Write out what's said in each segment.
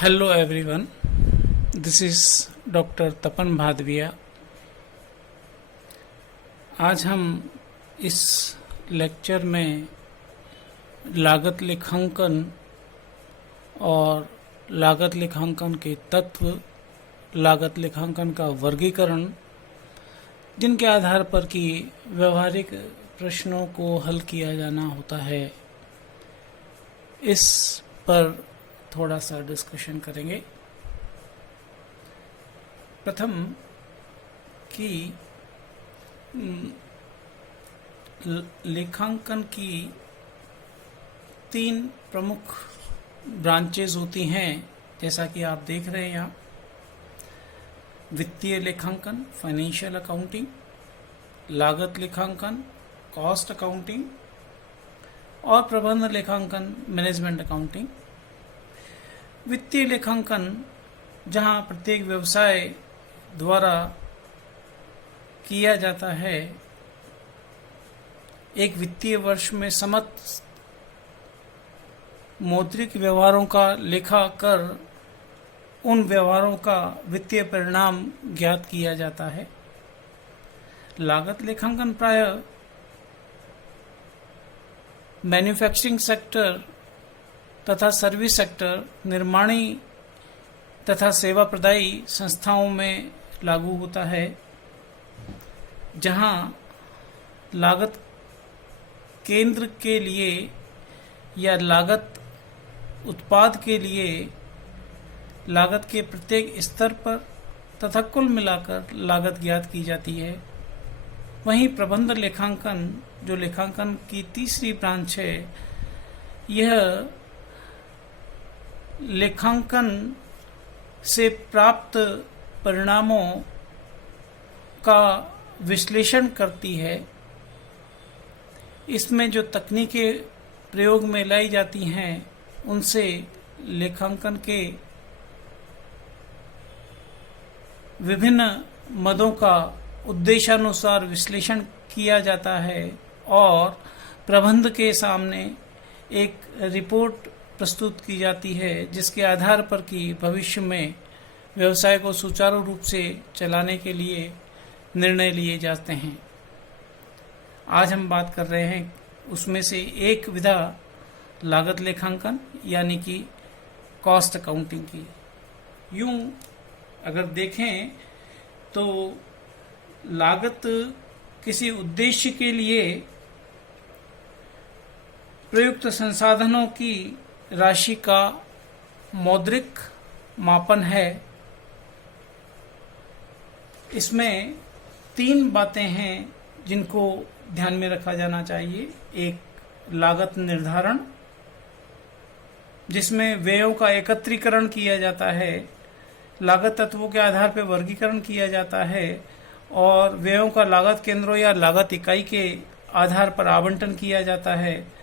Hello everyone, this is doctor Tapan Bhadvia. आज हम इस लेक्चर में लागत लेखांकन और लागत लेखांकन के तत्व, लागत लेखांकन का वर्गीकरण, जिनके आधार पर कि व्यवहारिक प्रश्नों को हल किया जाना होता है, इस पर थोड़ा सा डिस्कशन करेंगे। प्रथम कि लेखांकन की 3 प्रमुख ब्रांचेज होती हैं, जैसा कि आप देख रहे हैं यहाँ। वित्तीय लेखांकन, फाइनेंशियल अकाउंटिंग, लागत लेखांकन, कॉस्ट अकाउंटिंग, और प्रबंध लेखांकन, मैनेजमेंट अकाउंटिंग। वित्तीय लेखांकन, जहां प्रत्येक व्यवसाय द्वारा किया जाता है, एक वित्तीय वर्ष में समस्त मौद्रिक व्यवहारों का लेखा कर उन व्यवहारों का वित्तीय परिणाम ज्ञात किया जाता है। लागत लेखांकन प्रायः मैन्युफैक्चरिंग सेक्टर तथा सर्विस सेक्टर, निर्माणी तथा सेवा प्रदायी संस्थाओं में लागू होता है, जहां लागत केंद्र के लिए या लागत उत्पाद के लिए लागत के प्रत्येक स्तर पर तथा कुल मिलाकर लागत ज्ञात की जाती है। वहीं प्रबंध लेखांकन, जो लेखांकन की तीसरी ब्रांच है, यह लेखांकन से प्राप्त परिणामों का विश्लेषण करती है। इसमें जो तकनीकें प्रयोग में लाई जाती हैं, उनसे लेखांकन के विभिन्न मदों का उद्देशानुसार विश्लेषण किया जाता है और प्रबंध के सामने एक रिपोर्ट प्रस्तुत की जाती है, जिसके आधार पर कि भविष्य में व्यवसाय को सुचारू रूप से चलाने के लिए निर्णय लिए जाते हैं। आज हम बात कर रहे हैं उसमें से एक विधा लागत लेखांकन यानी कि कॉस्ट अकाउंटिंग की। यूं अगर देखें तो लागत किसी उद्देश्य के लिए प्रयुक्त संसाधनों की राशि का मौद्रिक मापन है। इसमें 3 बातें हैं जिनको ध्यान में रखा जाना चाहिए। एक, लागत निर्धारण, जिसमें व्ययों का एकत्रीकरण किया जाता है, लागत तत्वों के आधार पर वर्गीकरण किया जाता है और व्ययों का लागत केंद्रों या लागत इकाई के आधार पर आवंटन किया जाता है।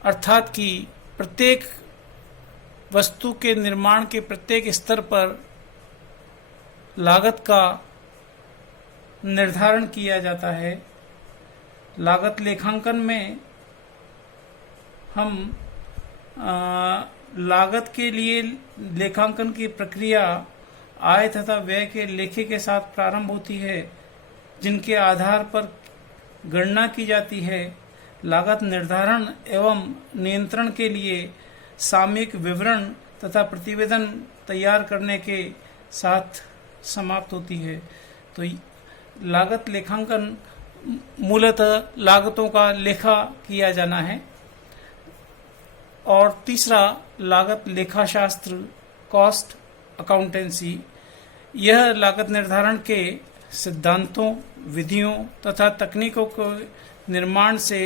अर्थात कि प्रत्येक वस्तु के निर्माण के प्रत्येक स्तर पर लागत का निर्धारण किया जाता है। लागत लेखांकन में हम लागत के लिए लेखांकन की प्रक्रिया आय तथा व्यय के लेखे के साथ प्रारंभ होती है, जिनके आधार पर गणना की जाती है। लागत निर्धारण एवं नियंत्रण के लिए सामयिक विवरण तथा प्रतिवेदन तैयार करने के साथ समाप्त होती है। तो लागत लेखांकन मूलतः लागतों का लेखा किया जाना है। और तीसरा, लागत लेखाशास्त्र, कॉस्ट अकाउंटेंसी, यह लागत निर्धारण के सिद्धांतों, विधियों तथा तकनीकों के निर्माण से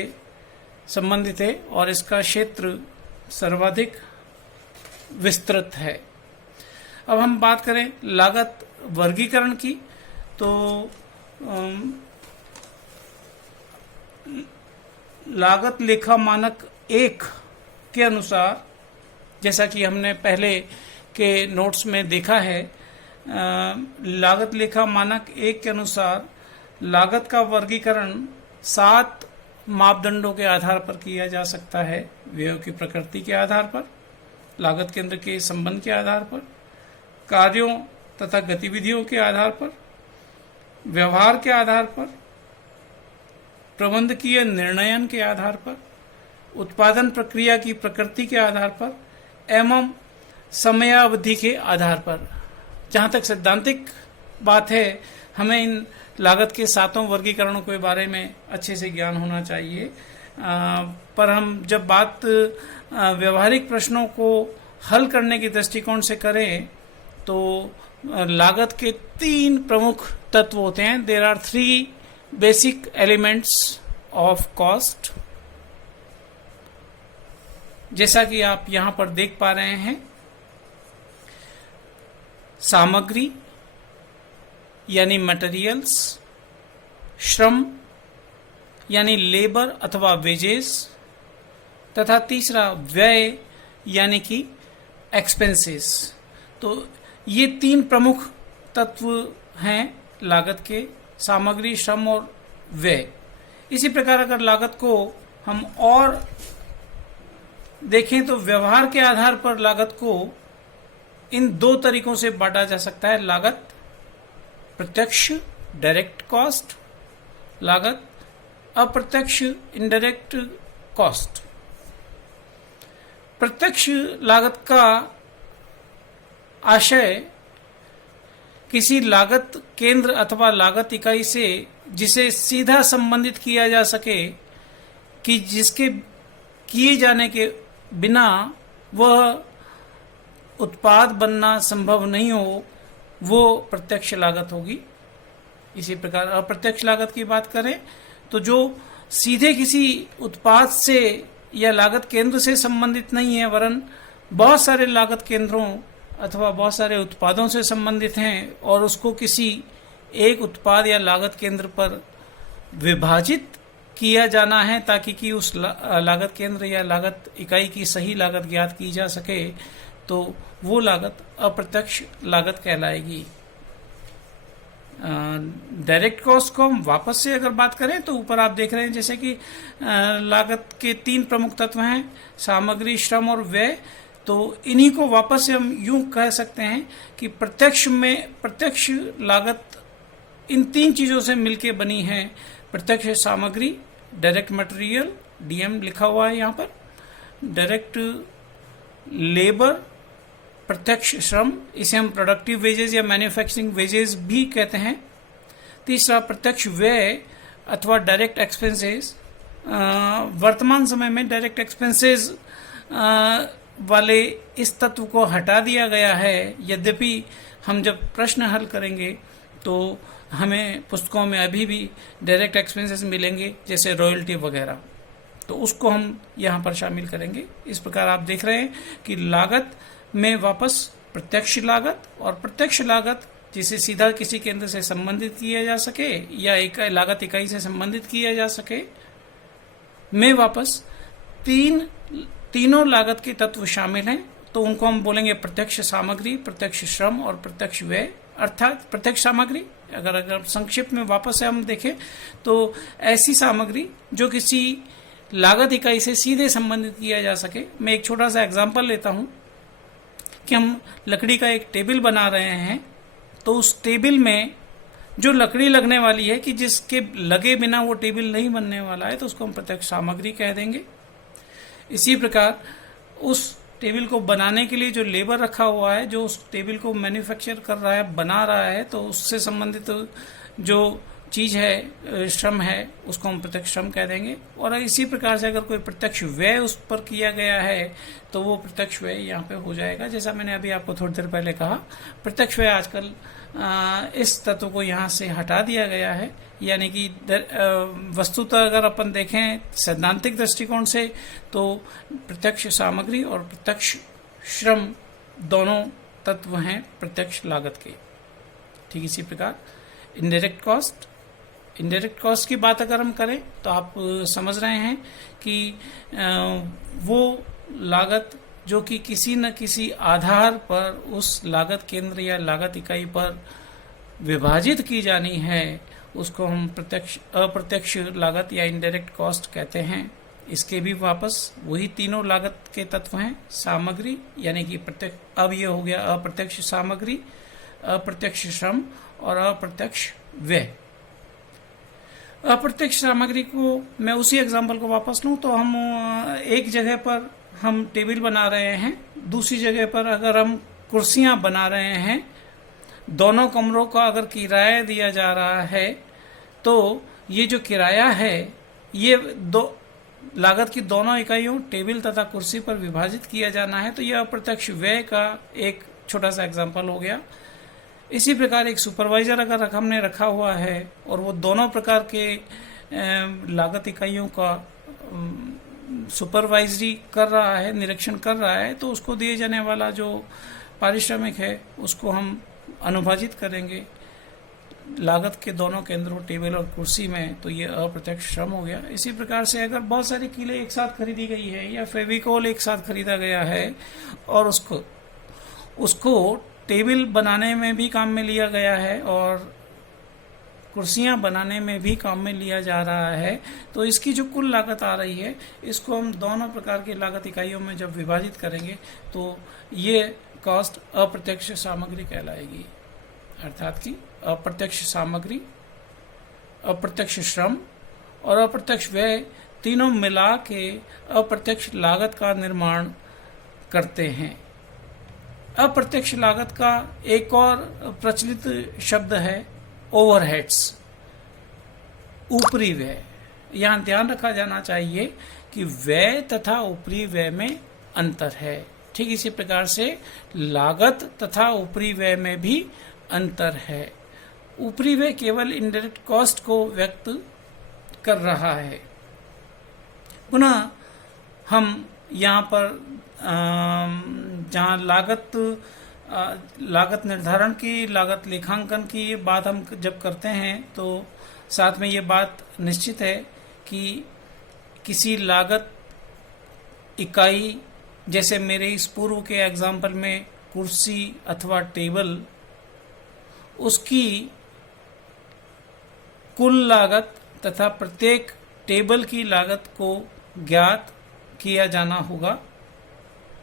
संबंधित है और इसका क्षेत्र सर्वाधिक विस्तृत है। अब हम बात करें लागत वर्गीकरण की, तो लागत लेखा मानक 1 के अनुसार, जैसा कि हमने पहले के नोट्स में देखा है, लागत लेखा मानक 1 के अनुसार लागत का वर्गीकरण 7 मापदंडों के आधार पर किया जा सकता है। व्ययों की प्रकृति के आधार पर, लागत केंद्र के संबंध के आधार पर, कार्यों तथा गतिविधियों के आधार पर, व्यवहार के आधार पर, प्रबंधकीय निर्णयन के आधार पर, उत्पादन प्रक्रिया की प्रकृति के आधार पर एवं समयावधि के आधार पर। जहाँ तक सैद्धांतिक बात है, हमें इन लागत के 7 वर्गीकरणों के बारे में अच्छे से ज्ञान होना चाहिए। पर हम जब बात व्यवहारिक प्रश्नों को हल करने के दृष्टिकोण से करें तो लागत के 3 प्रमुख तत्व होते हैं। There are 3 basic elements of cost, जैसा कि आप यहां पर देख पा रहे हैं। सामग्री यानी मटेरियल्स, श्रम यानी लेबर अथवा वेजेस, तथा तीसरा व्यय यानी कि एक्सपेंसेस। तो ये 3 प्रमुख तत्व हैं लागत के, सामग्री, श्रम और व्यय। इसी प्रकार अगर लागत को हम और देखें तो व्यवहार के आधार पर लागत को इन 2 तरीकों से बांटा जा सकता है। लागत प्रत्यक्ष डायरेक्ट कॉस्ट, लागत अप्रत्यक्ष इनडायरेक्ट कॉस्ट। प्रत्यक्ष लागत का आशय किसी लागत केंद्र अथवा लागत इकाई से जिसे सीधा संबंधित किया जा सके, कि जिसके किए जाने के बिना वह उत्पाद बनना संभव नहीं हो, वो प्रत्यक्ष लागत होगी। इसी प्रकार अप्रत्यक्ष लागत की बात करें तो जो सीधे किसी उत्पाद से या लागत केंद्र से संबंधित नहीं है, वरन बहुत सारे लागत केंद्रों अथवा बहुत सारे उत्पादों से संबंधित हैं और उसको किसी एक उत्पाद या लागत केंद्र पर विभाजित किया जाना है ताकि कि उस लागत केंद्र या लागत इकाई की सही लागत ज्ञात की जा सके, तो वो लागत अप्रत्यक्ष लागत कहलाएगी। डायरेक्ट कॉस्ट को हम वापस से अगर बात करें तो ऊपर आप देख रहे हैं जैसे कि लागत के 3 प्रमुख तत्व हैं, सामग्री, श्रम और व्यय। तो इन्हीं को वापस से हम यूं कह सकते हैं कि प्रत्यक्ष लागत इन 3 चीजों से मिलके बनी है। प्रत्यक्ष सामग्री, डायरेक्ट मटेरियल, डीएम लिखा हुआ है यहाँ पर, डायरेक्ट लेबर, प्रत्यक्ष श्रम, इसे हम प्रोडक्टिव वेजेस या मैन्युफैक्चरिंग वेजेस भी कहते हैं। तीसरा प्रत्यक्ष व्यय अथवा डायरेक्ट एक्सपेंसेस। वर्तमान समय में डायरेक्ट एक्सपेंसेस वाले इस तत्व को हटा दिया गया है, यद्यपि हम जब प्रश्न हल करेंगे तो हमें पुस्तकों में अभी भी डायरेक्ट एक्सपेंसेस मिलेंगे, जैसे रॉयल्टी वगैरह, तो उसको हम यहाँ पर शामिल करेंगे। इस प्रकार आप देख रहे हैं कि लागत में वापस प्रत्यक्ष लागत और प्रत्यक्ष लागत जिसे सीधा किसी केंद्र से संबंधित किया जा सके या एक लागत इकाई से संबंधित किया जा सके, में वापस तीनों लागत के तत्व शामिल हैं। तो उनको हम बोलेंगे प्रत्यक्ष सामग्री, प्रत्यक्ष श्रम और प्रत्यक्ष व्यय। अर्थात प्रत्यक्ष सामग्री अगर संक्षिप्त में वापस से हम देखें तो ऐसी सामग्री जो किसी लागत इकाई से सीधे संबंधित किया जा सके। मैं एक छोटा सा एग्जांपल लेता हूं कि हम लकड़ी का एक टेबल बना रहे हैं, तो उस टेबल में जो लकड़ी लगने वाली है कि जिसके लगे बिना वो टेबल नहीं बनने वाला है, तो उसको हम प्रत्यक्ष सामग्री कह देंगे। इसी प्रकार उस टेबल को बनाने के लिए जो लेबर रखा हुआ है, जो उस टेबल को मैन्युफैक्चर कर रहा है, बना रहा है, तो उससे संबंधित जो चीज है, श्रम है, उसको हम प्रत्यक्ष श्रम कह देंगे। और इसी प्रकार से अगर कोई प्रत्यक्ष व्यय उस पर किया गया है तो वो प्रत्यक्ष व्यय यहाँ पे हो जाएगा। जैसा मैंने अभी आपको थोड़ी देर पहले कहा, प्रत्यक्ष व्यय आजकल इस तत्व को यहाँ से हटा दिया गया है, यानी कि वस्तुतः अगर अपन देखें सैद्धांतिक दृष्टिकोण से तो प्रत्यक्ष सामग्री और प्रत्यक्ष श्रम दोनों तत्व हैं प्रत्यक्ष लागत के। ठीक इसी प्रकार इनडायरेक्ट कॉस्ट की बात अगर हम करें तो आप समझ रहे हैं कि वो लागत जो कि किसी न किसी आधार पर उस लागत केंद्र या लागत इकाई पर विभाजित की जानी है, उसको हम अप्रत्यक्ष लागत या इनडायरेक्ट कॉस्ट कहते हैं। इसके भी वापस वही तीनों लागत के तत्व हैं। सामग्री यानी कि प्रत्यक्ष, अब ये हो गया अप्रत्यक्ष सामग्री, अप्रत्यक्ष श्रम और अप्रत्यक्ष व्यय। अप्रत्यक्ष सामग्री को मैं उसी एग्जांपल को वापस लूं तो हम एक जगह पर हम टेबल बना रहे हैं, दूसरी जगह पर अगर हम कुर्सियां बना रहे हैं, दोनों कमरों का अगर किराया दिया जा रहा है तो ये जो किराया है ये दो लागत की दोनों इकाइयों टेबल तथा कुर्सी पर विभाजित किया जाना है। तो यह अप्रत्यक्ष व्यय का एक छोटा सा एग्जांपल हो गया। इसी प्रकार एक सुपरवाइजर अगर हमने रखा हुआ है और वो दोनों प्रकार के लागत इकाइयों का सुपरवाइजरी कर रहा है, निरीक्षण कर रहा है, तो उसको दिए जाने वाला जो पारिश्रमिक है उसको हम अनुभाजित करेंगे लागत के दोनों केंद्रों टेबल और कुर्सी में, तो ये अप्रत्यक्ष श्रम हो गया। इसी प्रकार से अगर बहुत सारी कीलें एक साथ खरीदी गई है या फेविकोल एक साथ खरीदा गया है और उसको टेबल बनाने में भी काम में लिया गया है और कुर्सियां बनाने में भी काम में लिया जा रहा है, तो इसकी जो कुल लागत आ रही है इसको हम दोनों प्रकार की लागत इकाइयों में जब विभाजित करेंगे तो ये कॉस्ट अप्रत्यक्ष सामग्री कहलाएगी। अर्थात कि अप्रत्यक्ष सामग्री, अप्रत्यक्ष श्रम और अप्रत्यक्ष व्यय तीनों मिला के अप्रत्यक्ष लागत का निर्माण करते हैं। अप्रत्यक्ष लागत का एक और प्रचलित शब्द है ओवरहेड्स, ऊपरी व्यय। यहाँ ध्यान रखा जाना चाहिए कि व्यय तथा ऊपरी व्यय में अंतर है। ठीक इसी प्रकार से लागत तथा ऊपरी व्यय में भी अंतर है। ऊपरी व्यय केवल इनडायरेक्ट कॉस्ट को व्यक्त कर रहा है। पुनः हम यहाँ पर जहाँ लागत निर्धारण की, लागत लेखांकन की ये बात हम जब करते हैं तो साथ में ये बात निश्चित है कि किसी लागत इकाई, जैसे मेरे इस पूर्व के एग्जाम्पल में कुर्सी अथवा टेबल, उसकी कुल लागत तथा प्रत्येक टेबल की लागत को ज्ञात किया जाना होगा।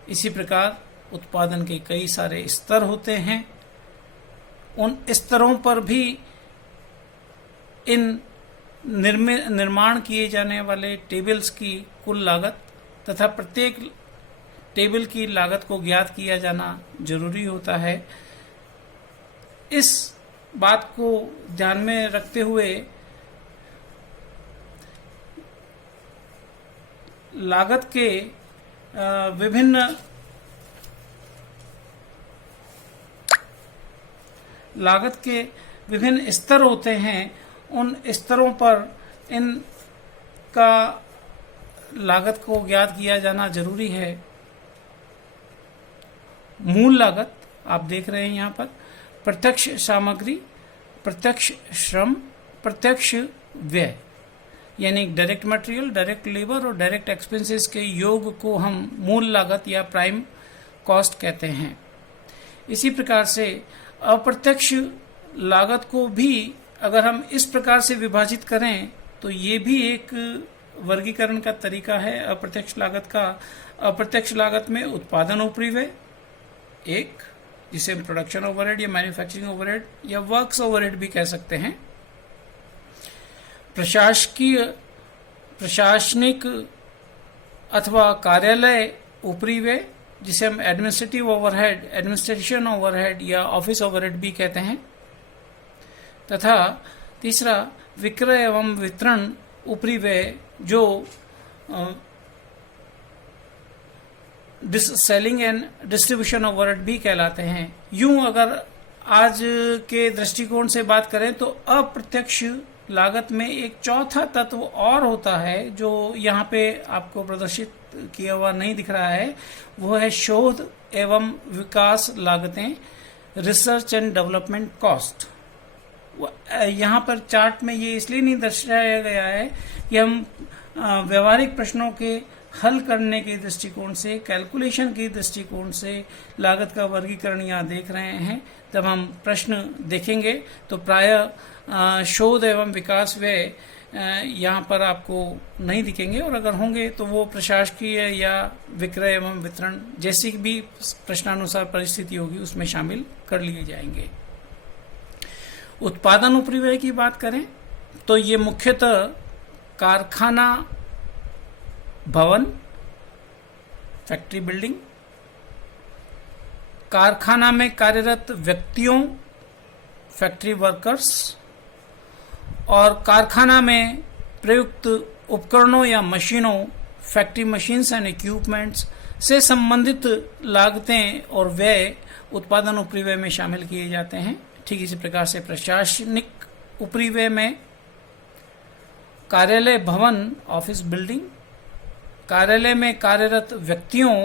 इसी प्रकार उत्पादन के कई सारे स्तर होते हैं, उन स्तरों पर भी इन निर्माण किए जाने वाले टेबल्स की कुल लागत तथा प्रत्येक टेबल की लागत को ज्ञात किया जाना जरूरी होता है। इस बात को ध्यान में रखते हुए लागत के विभिन्न स्तर होते हैं, उन स्तरों पर इनका लागत को ज्ञात किया जाना जरूरी है। मूल लागत आप देख रहे हैं यहाँ पर, प्रत्यक्ष सामग्री, प्रत्यक्ष श्रम, प्रत्यक्ष व्यय, यानी डायरेक्ट मटेरियल, डायरेक्ट लेबर और डायरेक्ट एक्सपेंसेस के योग को हम मूल लागत या प्राइम कॉस्ट कहते हैं। इसी प्रकार से अप्रत्यक्ष लागत को भी अगर हम इस प्रकार से विभाजित करें तो ये भी एक वर्गीकरण का तरीका है अप्रत्यक्ष लागत का। अप्रत्यक्ष लागत में उत्पादन ऊपरी व्यय एक, जिसे हम प्रोडक्शन ओवरहेड या मैन्युफैक्चरिंग ओवरहेड या वर्क्स ओवरहेड भी कह सकते हैं। प्रशासनिक अथवा कार्यालय ऊपरी व्यय, जिसे हम एडमिनिस्ट्रेटिव ओवरहेड, एडमिनिस्ट्रेशन ओवरहेड या ऑफिस ओवरहेड भी कहते हैं। तथा तीसरा विक्रय एवं वितरण ऊपरी व्यय, जो सेलिंग एंड डिस्ट्रीब्यूशन ओवरहेड भी कहलाते हैं। यूं अगर आज के दृष्टिकोण से बात करें तो अप्रत्यक्ष लागत में एक चौथा तत्व और होता है जो यहाँ पे आपको प्रदर्शित किया हुआ नहीं दिख रहा है, वो है शोध एवं विकास लागतें, रिसर्च एंड डेवलपमेंट कॉस्ट। यहाँ पर चार्ट में ये इसलिए नहीं दर्शाया गया है कि हम व्यवहारिक प्रश्नों के हल करने के दृष्टिकोण से, कैलकुलेशन के दृष्टिकोण से लागत का वर्गीकरण यहाँ देख रहे हैं। जब हम प्रश्न देखेंगे तो प्रायः शोध एवं विकास व्यय यहाँ पर आपको नहीं दिखेंगे, और अगर होंगे तो वो प्रशासकीय या विक्रय एवं वितरण जैसी भी प्रश्नानुसार परिस्थिति होगी उसमें शामिल कर लिए जाएंगे। उत्पादन उपरिव्यय की बात करें तो ये मुख्यतः कारखाना भवन, फैक्ट्री बिल्डिंग, कारखाना में कार्यरत व्यक्तियों, फैक्ट्री वर्कर्स, और कारखाना में प्रयुक्त उपकरणों या मशीनों, फैक्ट्री मशीन्स एंड इक्विपमेंट्स से संबंधित लागतें और व्यय उत्पादन उपरिव्यय में शामिल किए जाते हैं। ठीक इसी प्रकार से प्रशासनिक उपरिव्यय में कार्यालय भवन, ऑफिस बिल्डिंग, कार्यालय में कार्यरत व्यक्तियों,